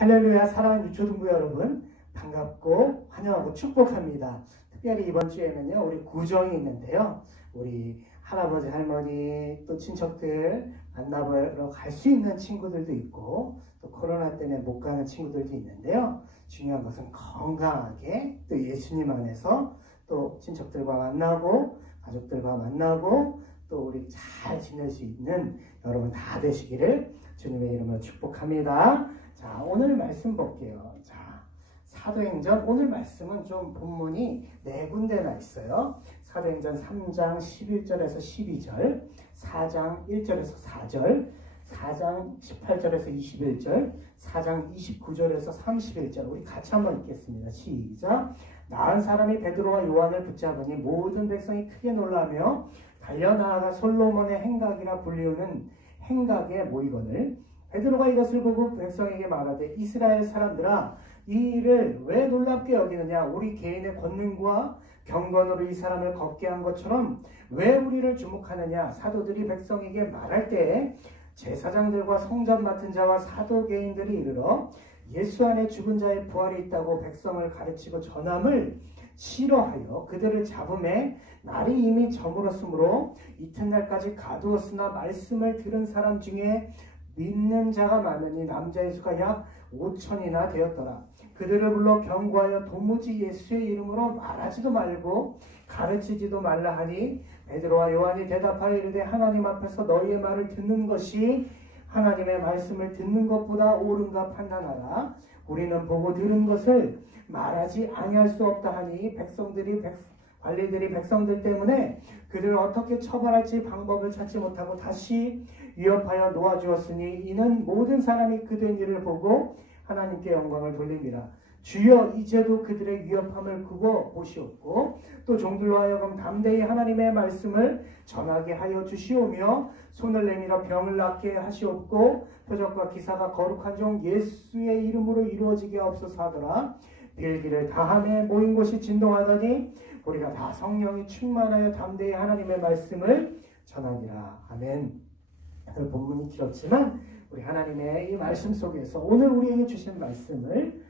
할렐루야. 사랑하는 유초등부 여러분, 반갑고 환영하고 축복합니다. 특별히 이번 주에는요, 우리 구정이 있는데요, 우리 할아버지 할머니 또 친척들 만나보러 갈 수 있는 친구들도 있고, 또 코로나 때문에 못 가는 친구들도 있는데요, 중요한 것은 건강하게 또 예수님 안에서 또 친척들과 만나고 가족들과 만나고 또 우리 잘 지낼 수 있는 여러분 다 되시기를 주님의 이름으로 축복합니다. 자, 오늘 말씀 볼게요. 자, 사도행전 오늘 말씀은 좀 본문이 네 군데나 있어요. 사도행전 3장 11절에서 12절, 4장 1절에서 4절, 4장 18절에서 21절, 4장 29절에서 31절. 우리 같이 한번 읽겠습니다. 시작. 나은 사람이 베드로와 요한을 붙잡으니 모든 백성이 크게 놀라며 달려나아가 솔로몬의 행각이라 불리우는 행각에 모이거늘 베드로가 이것을 보고 백성에게 말하되 이스라엘 사람들아 이 일을 왜 놀랍게 여기느냐. 우리 개인의 권능과 경건으로 이 사람을 걷게 한 것처럼 왜 우리를 주목하느냐. 사도들이 백성에게 말할 때에 제사장들과 성전 맡은 자와 사도 개인들이 이르러 예수 안에 죽은 자의 부활이 있다고 백성을 가르치고 전함을 싫어하여 그들을 잡음에 날이 이미 저물었으므로 이튿날까지 가두었으나 말씀을 들은 사람 중에 믿는 자가 많으니 남자의 수가 약 5천이나 되었더라. 그들을 불러 경고하여 도무지 예수의 이름으로 말하지도 말고 가르치지도 말라 하니 베드로와 요한이 대답하여 이르되 하나님 앞에서 너희의 말을 듣는 것이 하나님의 말씀을 듣는 것보다 옳은가 판단하라. 우리는 보고 들은 것을 말하지 아니할 수 없다 하니 관리들이 백성들 때문에 그들을 어떻게 처벌할지 방법을 찾지 못하고 다시 위협하여 놓아주었으니 이는 모든 사람이 그된 일을 보고 하나님께 영광을 돌립니다. 주여 이제도 그들의 위협함을 그거 보시옵고 또 종들로 하여금 담대히 하나님의 말씀을 전하게 하여 주시오며 손을 내밀어 병을 낫게 하시옵고 표적과 기사가 거룩한 종 예수의 이름으로 이루어지게 없어서 하더라. 빌기를 다함에 모인 곳이 진동하더니 우리가 다 성령이 충만하여 담대히 하나님의 말씀을 전하니라. 아멘. 본문이 길었지만 우리 하나님의 이 말씀 속에서 오늘 우리에게 주신 말씀을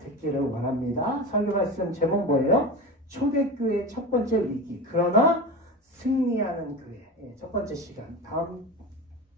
듣기를 원합니다. 설교 말씀 제목 뭐예요? 초대교회의 첫 번째 위기, 그러나 승리하는 교회. 첫 번째 시간, 다음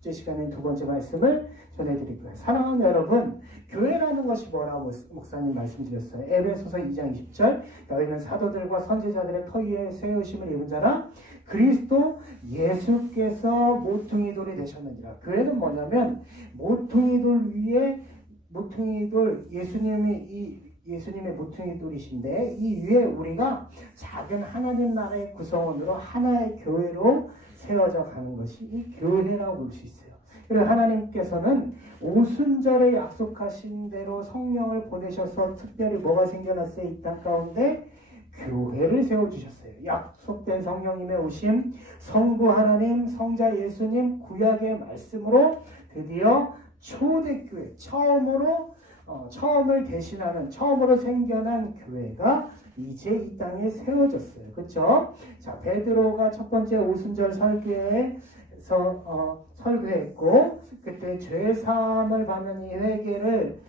주 시간에 두 번째 말씀을 전해드릴 거예요. 사랑하는 여러분, 교회라는 것이 뭐라고 목사님 말씀드렸어요. 에베소서 2장 20절 너희는 사도들과 선지자들의 터 위에 세우심을 입은 자라 그리스도 예수께서 모퉁이돌이 되셨느니라. 교회는 뭐냐면 모퉁이돌 위에 모퉁이돌 예수님의 모퉁이돌이신데 이 위에 우리가 작은 하나님 나라의 구성원으로 하나의 교회로 세워져 가는 것이 이 교회라고 볼 수 있어요. 그리고 하나님께서는 오순절에 약속하신 대로 성령을 보내셔서 특별히 뭐가 생겨났어요? 이 땅 가운데 교회를 세워주셨어요. 약속된 성령님의 오심, 성부 하나님, 성자 예수님, 구약의 말씀으로 드디어 초대교회, 처음을 대신하는, 처음으로 생겨난 교회가 이제 이 땅에 세워졌어요. 그렇죠? 자, 베드로가 첫 번째 오순절 설교에서 설교했고 그때 죄사함을 받는 이 회개를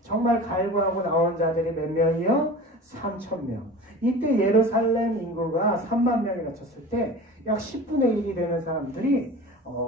정말 갈구하고 나온 자들이 몇 명이요? 3,000명. 이때 예루살렘 인구가 3만 명이나 쳤을 때 약 10분의 1이 되는 사람들이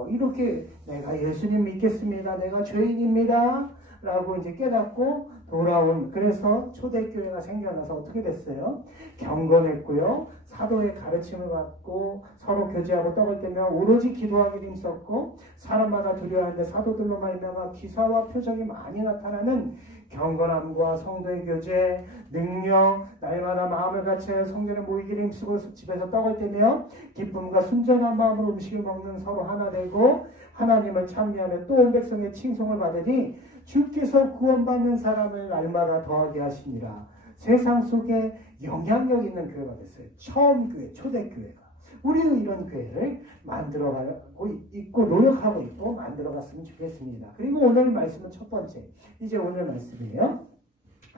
이렇게 내가 예수님 믿겠습니다. 내가 죄인입니다. 라고 이제 깨닫고 돌아온, 그래서 초대교회가 생겨나서 어떻게 됐어요? 경건했고요. 사도의 가르침을 받고 서로 교제하고 떡을 떼며 오로지 기도하기를 힘썼고 사람마다 두려워하는데 사도들로 말미암아 기사와 표적이 많이 나타나는 경건함과 성도의 교제, 능력, 날마다 마음을 같이 성전에 모이기를 힘쓰고 집에서 떡을 떼며 기쁨과 순전한 마음으로 음식을 먹는 서로 하나 되고 하나님을 찬미하며 또 온 백성의 칭송을 받으니 주께서 구원받는 사람을 날마다 더하게 하시니라. 세상 속에 영향력 있는 교회가 됐어요. 처음 교회, 초대교회가. 우리도 이런 교회를 만들어가고 있고 노력하고 있고 만들어갔으면 좋겠습니다. 그리고 오늘 말씀은 첫 번째, 이제 오늘 말씀이에요.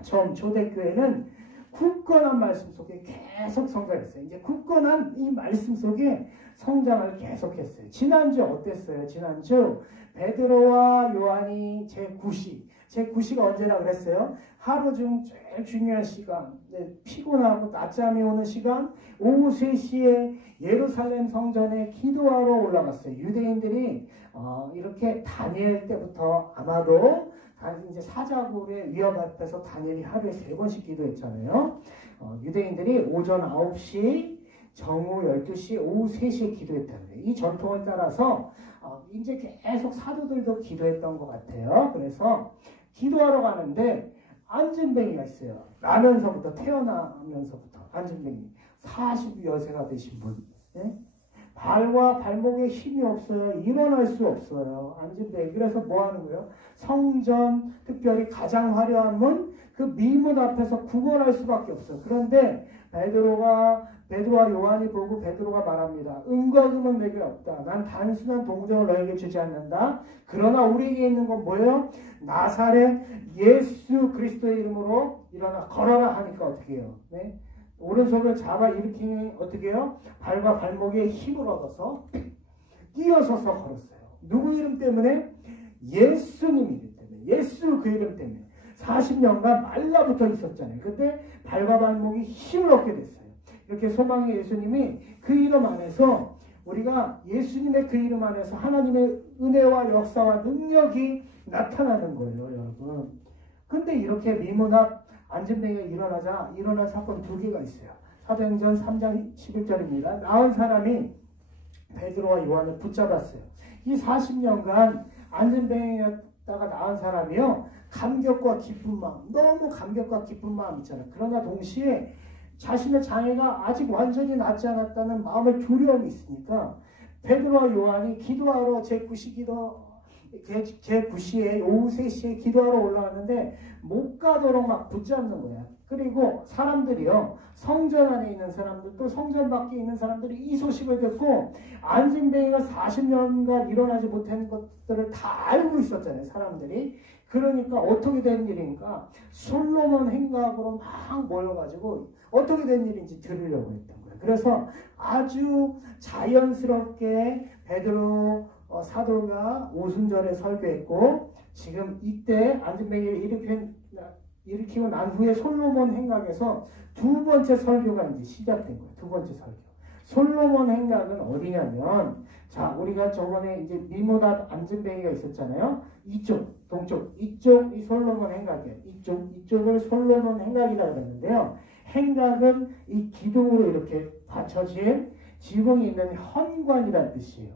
처음 초대교회는 굳건한 말씀 속에 계속 성장했어요. 이제 굳건한 이 말씀 속에 성장을 계속했어요. 지난주 어땠어요? 지난주 베드로와 요한이 제9시 제9시가 언제라 그랬어요? 하루 중 제일 중요한 시간, 피곤하고 낮잠이 오는 시간, 오후 3시에 예루살렘 성전에 기도하러 올라갔어요. 유대인들이 이렇게 다니엘 때부터 아마도 이제 사자굴의 위협 앞에서 다니엘이 하루에 3번씩 기도했잖아요. 유대인들이 오전 9시, 정오 12시, 오후 3시에 기도했다는 거예요. 이 전통을 따라서 이제 계속 사도들도 기도했던 것 같아요. 그래서 기도하러 가는데 안진뱅이가 있어요. 나면서부터, 태어나면서부터 안진뱅이. 40여세가 되신 분. 네? 발과 발목에 힘이 없어요. 일어날 수 없어요. 안진뱅이. 그래서 뭐 하는 거예요? 성전, 특별히 가장 화려한 문, 그 미문 앞에서 구걸할 수밖에 없어요. 그런데 베드로와 요한이 보고 베드로가 말합니다. 은과 금은 내게 없다. 난 단순한 동정을 너에게 주지 않는다. 그러나 우리에게 있는 건 뭐예요? 나사렛 예수 그리스도의 이름으로 일어나 걸어라 하니까 어떻게 해요? 네? 오른손을 잡아 일으키니 어떻게 해요? 발과 발목에 힘을 얻어서 뛰어서서 걸었어요. 누구 이름 때문에? 예수님 이름 때문에. 예수 그 이름 때문에. 40년간 말라붙어 있었잖아요. 그때 발과 발목이 힘을 얻게 됐어요. 이렇게 소망의 예수님이 그 이름 안에서 우리가 예수님의 그 이름 안에서 하나님의 은혜와 역사와 능력이 나타나는 거예요, 여러분. 근데 이렇게 미문 앞 안진뱅이가 일어난 사건 2개가 있어요. 사도행전 3장 11절입니다. 나은 사람이 베드로와 요한을 붙잡았어요. 이 40년간 안진뱅이였다가 나은 사람이요. 감격과 기쁜 마음, 너무 감격과 기쁜 마음 있잖아요. 그러나 동시에 자신의 장애가 아직 완전히 낫지 않았다는 마음의 두려움이 있으니까 베드로와 요한이 기도하러 제9시에 오후 3시에 기도하러 올라왔는데 못 가도록 막 붙잡는 거야. 그리고 사람들이요. 성전 안에 있는 사람들 또 성전 밖에 있는 사람들이 이 소식을 듣고 안진뱅이가 40년간 일어나지 못한 것들을 다 알고 있었잖아요. 사람들이. 그러니까 어떻게 된 일인가? 솔로몬 행각으로 막 모여가지고 어떻게 된 일인지 들으려고 했던 거예요. 그래서 아주 자연스럽게 베드로 사도가 오순절에 설교했고 지금 이때 안진뱅이를 일으키고 난 후에 솔로몬 행각에서 2번째 설교가 이제 시작된 거예요. 2번째 설교. 솔로몬 행각은 어디냐면 자 우리가 저번에 이제 미모답 안진뱅이가 있었잖아요. 이쪽 동쪽 이쪽 이 솔로몬 행각이에요. 이쪽을 솔로몬 행각이라고 그랬는데요. 행각은 이 기둥으로 이렇게 받쳐진 지붕이 있는 현관이라는 뜻이에요.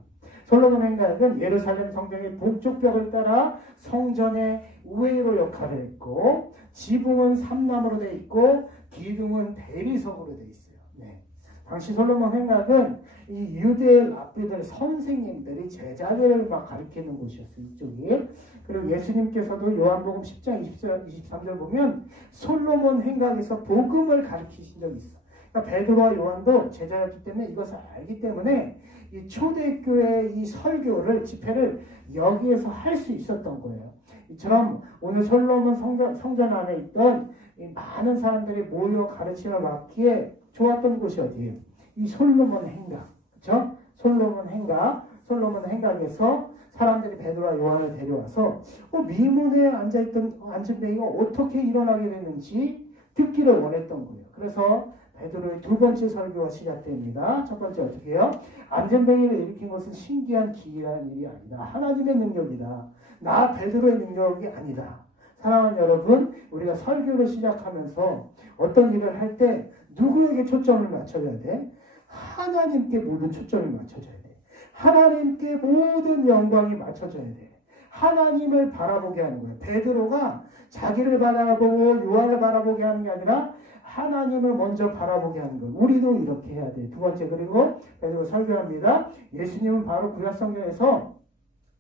솔로몬 행각은 예루살렘 성경의 북쪽 벽을 따라 성전의 우회로 역할을 했고 지붕은 삼나무로 되어 있고 기둥은 대리석으로 되어 있어요. 네. 당시 솔로몬 행각은 이 유대 랍비들 선생님들이 제자들을 막 가르치는 곳이었어요. 이쪽이. 그리고 예수님께서도 요한복음 10장 23절 보면 솔로몬 행각에서 복음을 가르치신 적이 있어. 그러니까 베드로와 요한도 제자였기 때문에 이것을 알기 때문에 이 초대교회 이 설교를 집회를 여기에서 할 수 있었던 거예요. 이처럼 오늘 솔로몬 성전 안에 있던 이 많은 사람들이 모여 가르침을 받기에 좋았던 곳이 어디예요? 이 솔로몬 행각, 그렇죠? 솔로몬 행각에서 사람들이 베드로와 요한을 데려와서 미문에 앉아있던 안진뱅이가 어떻게 일어나게 됐는지 듣기를 원했던 거예요. 그래서 베드로의 2번째 설교가 시작됩니다. 첫 번째 어떻게 해요? 안진뱅이를 일으킨 것은 신기한 기이한 일이 아니다. 하나님의 능력이다. 나 베드로의 능력이 아니다. 사랑하는 여러분, 우리가 설교를 시작하면서 어떤 일을 할 때 누구에게 초점을 맞춰야 돼? 하나님께 모든 초점을 맞춰줘야 돼. 하나님께 모든 영광이 맞춰져야 돼. 하나님을 바라보게 하는 거예요. 베드로가 자기를 바라보고 요한을 바라보게 하는 게 아니라 하나님을 먼저 바라보게 하는 거예요. 우리도 이렇게 해야 돼요. 2번째, 그리고 베드로 설교합니다. 예수님은 바로 구약 성경에서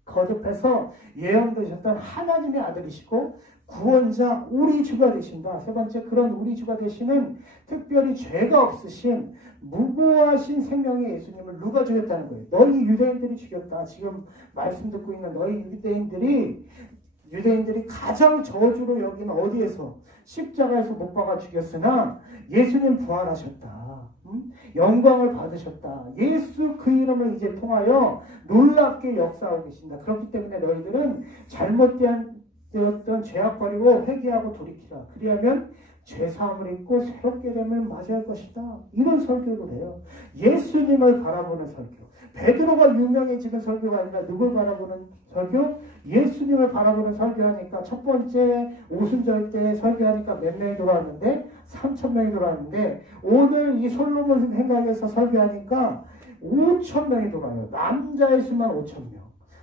거듭해서 예언되셨던 하나님의 아들이시고 구원자 우리 주가 되신다. 3번째, 그런 우리 주가 되시는 특별히 죄가 없으신 무고하신 생명의 예수님을 누가 죽였다는 거예요? 너희 유대인들이 죽였다. 지금 말씀 듣고 있는 너희 유대인들이 가장 저주로 여기는 어디에서? 십자가에서 못 박아 죽였으나 예수님 부활하셨다. 영광을 받으셨다. 예수 그 이름을 이제 통하여 놀랍게 역사하고 계신다. 그렇기 때문에 너희들은 잘못된 되었던 죄악 버리고 회개하고 돌이키라. 그리하면 죄사함을 입고 새롭게 되면 맞이할 것이다. 이런 설교도 돼요. 예수님을 바라보는 설교. 베드로가 유명해지는 설교가 아니라 누굴 바라보는 설교? 예수님을 바라보는 설교하니까 첫 번째 오순절 때 설교하니까 몇 명이 돌아왔는데 3,000명이 돌아왔는데 오늘 이 솔로몬 행각에서 설교하니까 5,000명이 돌아와요. 남자의 수만 5,000명.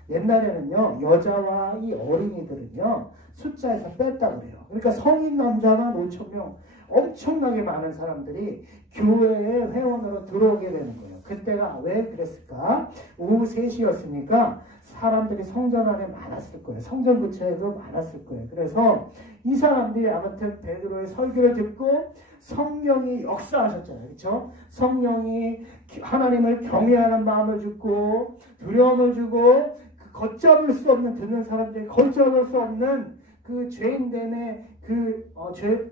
옛날에는요, 여자와 이 어린이들은요, 숫자에서 뺐다 그래요. 그러니까 성인 남자만 5,000명, 엄청나게 많은 사람들이 교회에 회원으로 들어오게 되는 거예요. 그때가 왜 그랬을까? 오후 3시였으니까 사람들이 성전 안에 많았을 거예요. 성전 근처에도 많았을 거예요. 그래서 이 사람들이 아무튼 베드로의 설교를 듣고 성령이 역사하셨잖아요. 그렇죠? 성령이 하나님을 경외하는 마음을 주고 두려움을 주고 걷잡을 수 없는 듣는 사람들이 걷잡을 수 없는 그 죄인됨의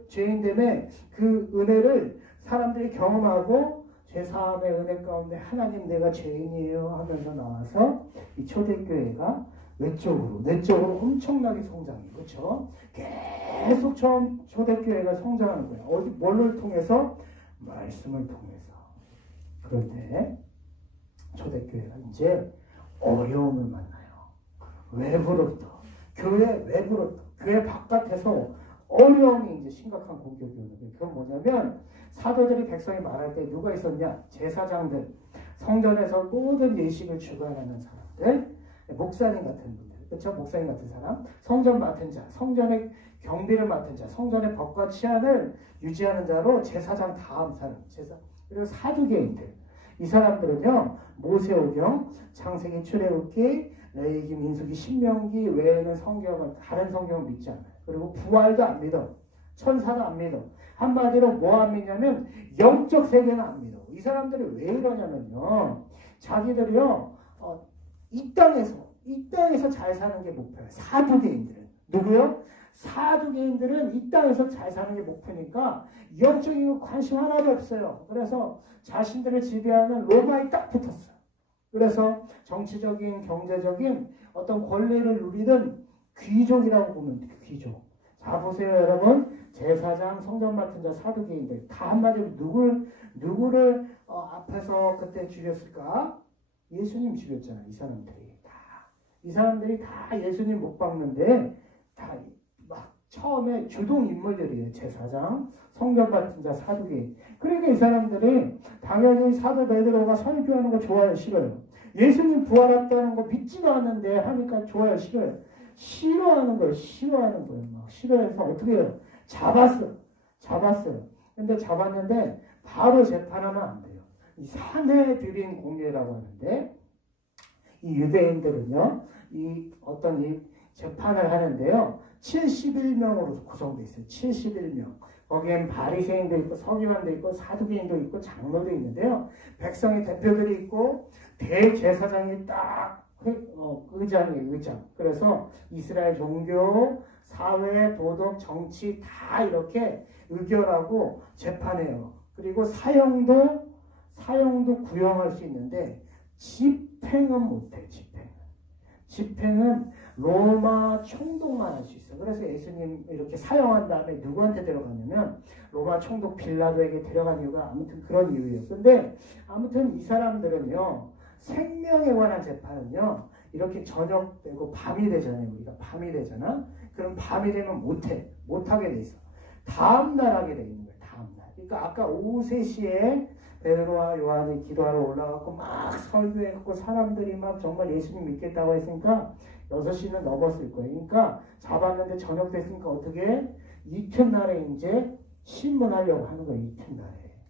죄인됨의 그 은혜를 사람들이 경험하고 죄사함의 은혜 가운데 하나님 내가 죄인이에요 하면서 나와서 이 초대교회가 내적으로 엄청나게 성장해요. 그렇죠? 계속 초대교회가 성장하는 거예요. 뭘를 통해서? 말씀을 통해서. 그런데 초대교회가 이제 어려움을 만나요. 외부로부터, 교회 외부로부터, 교회 바깥에서 어려움이 이제 심각한 공격이 오는 거예요. 그건 뭐냐면 사도들이 백성이 말할 때 누가 있었냐? 제사장들, 성전에서 모든 예식을 주관하는 사람들, 목사님 같은 분들, 그렇죠? 목사님 같은 사람, 성전 맡은 자, 성전의 경비를 맡은 자, 성전의 법과 치안을 유지하는 자로 제사장 다음 사람, 그리고 사두개인들. 이 사람들은요, 모세오경, 창세기, 출애굽기, 레위기, 민수기, 신명기 외에는 다른 성경을 믿지 않아요. 그리고 부활도 안 믿어. 천사도 안 믿어. 한마디로 뭐 안 믿냐면 영적 세계는 안 믿어. 이 사람들이 왜 이러냐면요, 자기들이요 이 땅에서 잘 사는 게 목표예요. 사두개인들은. 누구요? 사두개인들은 이 땅에서 잘 사는 게 목표니까 영적인 관심 하나도 없어요. 그래서 자신들을 지배하는 로마에 딱 붙었어요. 그래서 정치적인, 경제적인 어떤 권리를 누리던 귀족이라고 보면 돼요. 귀족. 자, 보세요, 여러분. 제사장, 성전 맡은 자, 사두개인들. 다 한마디로 누구를 앞에서 그때 죽였을까? 예수님 죽였잖아요. 이 사람들이 다 예수님 못 박는데 다 막 처음에 주동 인물들이에요. 제사장, 성전 맡은 자, 사두개인. 그러니까 이 사람들이 당연히 사도 베드로가 설교하는 거 좋아요, 싫어요? 예수님 부활했다는 거 믿지도 않는데 하니까 좋아요, 싫어요? 싫어하는 거예요. 막 싫어해서 어떻게 해요? 잡았어요. 근데 잡았는데 바로 재판하면 안 돼요. 이 산해드린 공예라고 하는데 이 유대인들은요, 이 재판을 하는데요, 71명으로 구성되어 있어요. 71명. 거기엔 바리새인도 있고 서기관도 있고 사두개인도 있고 장로도 있는데요. 백성의 대표들이 있고 대제사장이 딱 의장이에요. 의장. 그래서 이스라엘 종교, 사회, 도덕, 정치 다 이렇게 의결하고 재판해요. 그리고 사형도 구형할 수 있는데 집행은 못해. 집행은 로마 총독만 할 수 있어. 그래서 예수님 이렇게 사형한 다음에 누구한테 데려가냐면 로마 총독 빌라도에게 데려간 이유가 아무튼 그런 이유예요. 근데 아무튼 이 사람들은요, 생명에 관한 재판은요, 이렇게 저녁 되고 밤이 되잖아요. 우리가 밤이 되잖아. 그럼 밤이 되면 못하게 돼 있어. 다음날 하게 돼 있는 거예요. 다음날. 그러니까 아까 오후 3시에 베드로와 요한이 기도하러 올라가고 막 설교했고 사람들이 막 정말 예수님 믿겠다고 했으니까 6시는 넘었을 거예요. 그러니까 잡았는데 저녁 됐으니까 어떻게 이튿날에 이제 신문하려고 하는 거예요.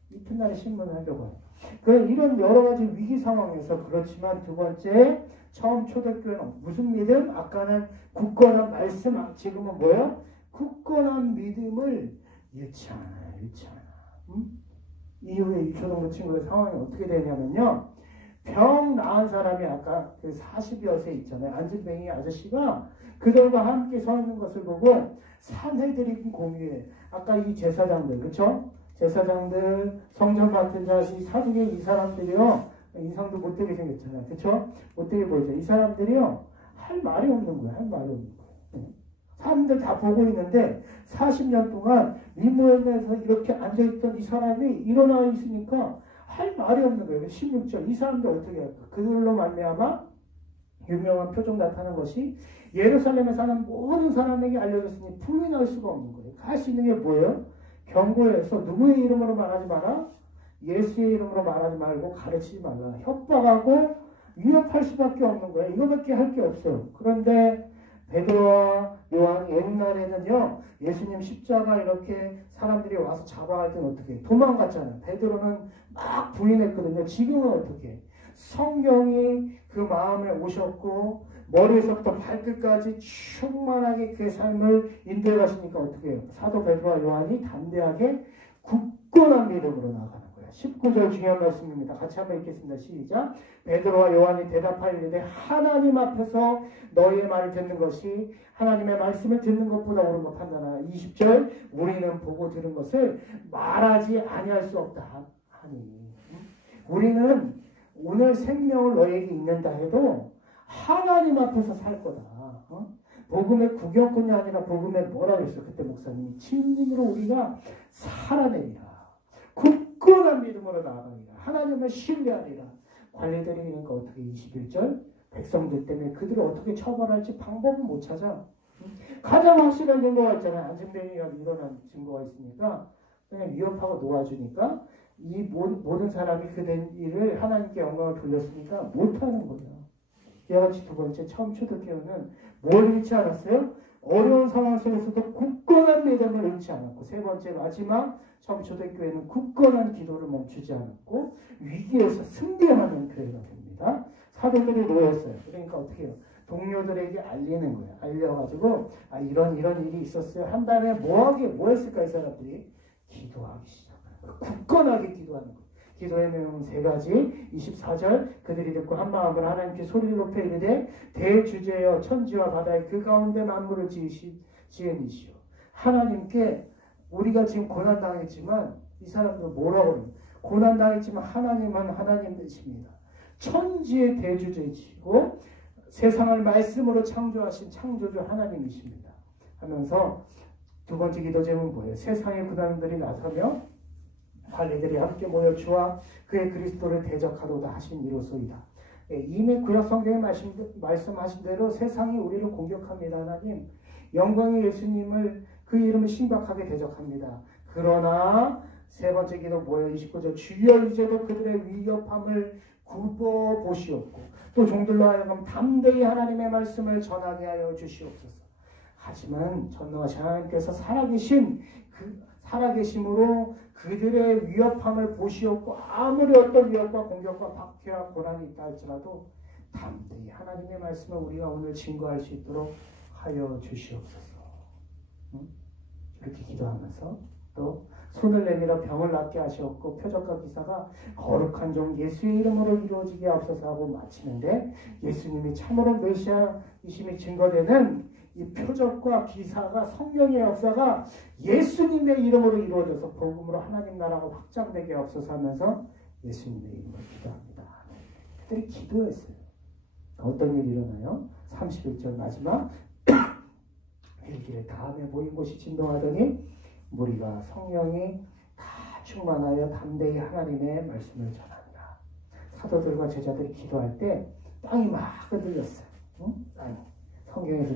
이튿날에 신문하려고 해요. 그런 이런 여러 가지 위기 상황에서 그렇지만 두 번째 처음 초대교회는 무슨 믿음? 아까는 굳건한 말씀, 지금은 뭐예요? 굳건한 믿음을 잃지 않아요. 이후에 유초등부 친구들 상황이 어떻게 되냐면요, 병 나은 사람이 아까 그 40여 세 있잖아요. 안진뱅이 아저씨가 그들과 함께 서 있는 것을 보고 산해드린 공유에 아까 이 제사장들, 그쵸? 제사장들, 성전 맡은 자식, 사두개인 이 사람들이요, 인상도 못되게 생겼잖아요. 그쵸? 못되게 보이죠? 이 사람들이요, 할 말이 없는 거예요. 사람들 다 보고 있는데 40년 동안 미모에서 이렇게 앉아있던 이 사람이 일어나 있으니까 할 말이 없는 거예요. 16절. 이 사람들 어떻게 할까? 그들로 말미암아 유명한 표적 나타난 것이 예루살렘에 사는 모든 사람에게 알려졌으니 부인할 수가 없는 거예요. 할 수 있는 게 뭐예요? 경고해서 누구의 이름으로 말하지 마라? 예수의 이름으로 말하지 말고 가르치지 말라. 협박하고 위협할 수밖에 없는 거예요. 이거밖에 할 게 없어요. 그런데 베드로와 요한 옛날에는요, 예수님 십자가 이렇게 사람들이 와서 잡아갈 때는 어떻게 해요? 도망갔잖아요. 베드로는 막 부인했거든요. 지금은 어떻게 해요? 성경이 그 마음에 오셨고 머리에서부터 발끝까지 충만하게 그 삶을 인도해 가시니까 어떻게 해요? 사도 베드로와 요한이 담대하게 굳건한 믿음으로 나가는 거예요. 19절 중요한 말씀입니다. 같이 한번 읽겠습니다. 시작. 베드로와 요한이 대답하이르되 하나님 앞에서 너희의 말을 듣는 것이 하나님의 말씀을 듣는 것보다 옳은 것 판단하라. 20절 우리는 보고 들은 것을 말하지 아니할 수 없다 하니 우리는 오늘 생명을 너희에게 있는다 해도 하나님 앞에서 살 거다. 복음의 구경꾼이 아니라 복음의 뭐라고 했어요? 그때 목사님이 진리로 우리가 살아내리라. 굳건한 믿음으로 나아가리라. 하나님을 신뢰하리라. 관리들이 있으니까 어떻게 21절 백성들 때문에 그들을 어떻게 처벌할지 방법은 못 찾아. 가장 확실한 증거가 있잖아요. 안전뱅이가 일어난 증거가 있으니까 그냥 위협하고 놓아주니까 이 모든 사람이 그된 일을 하나님께 영광을 돌렸으니까 못하는 거예요. 이와 같이 두 번째 처음 초대교회는 뭘 잃지 않았어요? 어려운 상황 속에서도 굳건한 믿음을 잃지 않았고 세 번째 마지막 처음 초대교회는 굳건한 기도를 멈추지 않았고 위기에서 승리하는 교회가 됩니다. 사도들이 모였어요. 그러니까 어떻게 해요? 동료들에게 알리는 거예요. 알려가지고 이런 일이 있었어요. 한 다음에 뭐 했을까 이 사람들이? 기도하기 시작해요. 굳건하게 기도하는 거예요. 기도의 내용은 세 가지. 24절 그들이 듣고 한 마음으로 하나님께 소리를 높여 이르되 대주제여 천지와 바다의 그 가운데 만물을 지은 이시오. 하나님께 우리가 지금 고난당했지만 이 사람들은 뭐라고 그래요? 고난당했지만 하나님은 하나님 되십니다. 천지의 대주제이시고 세상을 말씀으로 창조하신 창조주 하나님이십니다. 하면서 두 번째 기도 제목은 뭐예요? 세상의 구단들이 나서며 관리들이 함께 모여 주와 그의 그리스도를 대적하도다 하신 이로소이다. 이미 구약 성경에 말씀하신 대로 세상이 우리를 공격합니다. 하나님 영광의 예수님을 그 이름을 심각하게 대적합니다. 그러나 세 번째 기도 뭐예요? 29절 주여 이제도 그들의 위협함을 굽어보시옵고 또 종들로 하여금 담대히 하나님의 말씀을 전하게 하여 주시옵소서. 하지만 전능하신 하나님께서 살아계심으로 그들의 위협함을 보시옵고 아무리 어떤 위협과 공격과 박해와 고난이 있다 할지라도 담대히 하나님의 말씀을 우리가 오늘 증거할 수 있도록 하여 주시옵소서. 이렇게 기도하면서 또 손을 내밀어 병을 낫게 하시옵고 표적과 기사가 거룩한 종 예수의 이름으로 이루어지게 하옵소서 하고 마치는데 예수님이 참으로 메시아이심이 증거되는 이 표적과 기사가 성령의 역사가 예수님의 이름으로 이루어져서 복음으로 하나님 나라가 확장되게 하옵소서 하면서 예수님의 이름으로 기도합니다. 그들이 기도했어요. 어떤 일이 일어나요? 31절 마지막 일기를 다음에 모인 곳이 진동하더니 무리가 성령이 다 충만하여 담대히 하나님의 말씀을 전합니다. 사도들과 제자들이 기도할 때 땅이 막 흔들렸어요. 땅이. 성경에서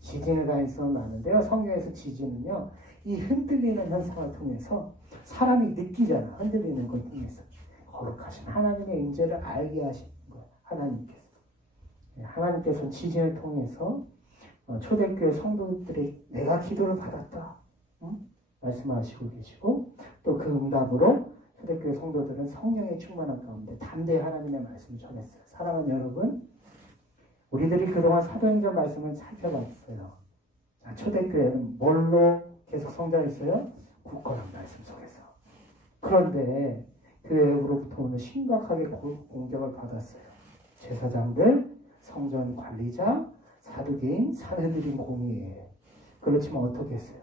지진을 가해서 나는데요. 성경에서 지진은요, 이 흔들리는 현상을 통해서 사람이 느끼잖아. 흔들리는 걸 통해서 거룩하신 하나님의 임재를 알게 하시는 거예요. 하나님께서는 지진을 통해서 초대교회 성도들이 내가 기도를 받았다 말씀하시고 계시고 또 그 응답으로 초대교회 성도들은 성령의 충만한 가운데 담대히 하나님의 말씀을 전했어요. 사랑하는 여러분, 우리들이 그동안 사도행전 말씀을 살펴봤어요. 초대교회는 뭘로 계속 성장했어요? 굳건한 말씀 속에서. 그런데 교회로부터 오늘 심각하게 공격을 받았어요. 제사장들, 성전 관리자, 사두개인, 사내들인 공의예요. 그렇지만 어떻게 했어요?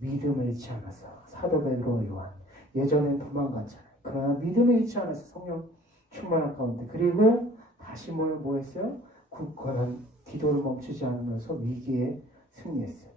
믿음을 잃지 않아서 사도 베드로 요한 예전엔 도망갔잖아요. 그러나 믿음을 잃지 않아서 성령 충만한 가운데 그리고 다시 뭐 했어요? 굳건한 기도를 멈추지 않으면서 위기에 승리했어요.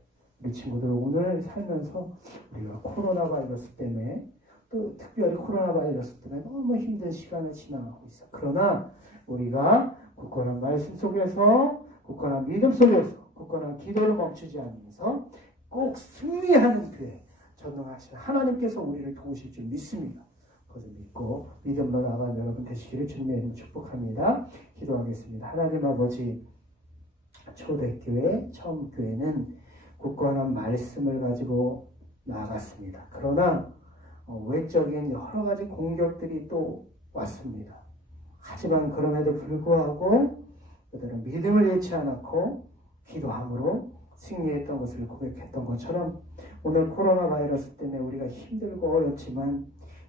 우리 친구들 오늘 살면서 우리가 코로나 바이러스 때문에 또 특별히 코로나 바이러스 때문에 너무 힘든 시간을 지나가고 있어. 그러나 우리가 굳건한 말씀 속에서, 굳건한 믿음 속에서, 굳건한 기도를 멈추지 않으면서 꼭 승리하는 교회, 전능하신 하나님께서 우리를 도우실 줄 믿습니다. 그것을 믿고 믿음으로 나아가는 여러분 되시기를 주님의 이름으로 축복합니다. 기도하겠습니다. 하나님 아버지, 초대교회, 처음 교회는 굳건한 말씀을 가지고 나아갔습니다. 그러나 외적인 여러 가지 공격들이 또 왔습니다. 하지만 그럼에도 불구하고 그들은 믿음을 잃지 않았고 기도함으로 승리했던 것을 고백했던 것처럼 오늘 코로나 바이러스 때문에 우리가 힘들고 어렵지만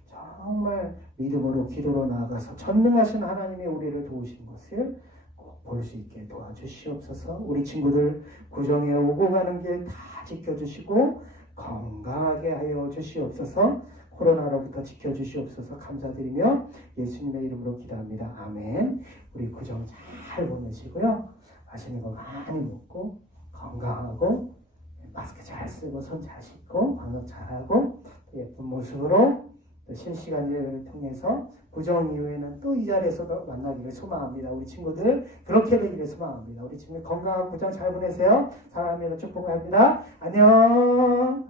정말 믿음으로 기도로 나아가서 전능하신 하나님이 우리를 도우신 것을 꼭 볼 수 있게 도와주시옵소서. 우리 친구들 구정에 오고 가는 길 다 지켜주시고 건강하게 하여 주시옵소서. 코로나로부터 지켜주시옵소서. 감사드리며 예수님의 이름으로 기도합니다. 아멘. 우리 구정 잘 보내시고요. 맛있는 거 많이 먹고 건강하고 마스크 잘 쓰고 손 잘 씻고 방역 잘하고 예쁜 모습으로 또 실시간 예배를 통해서 구정 이후에는 또 이 자리에서 만나기를 소망합니다. 우리 친구들 그렇게 되기를 소망합니다. 우리 친구들 건강한 구정 잘 보내세요. 사랑합니다. 축복합니다. 안녕.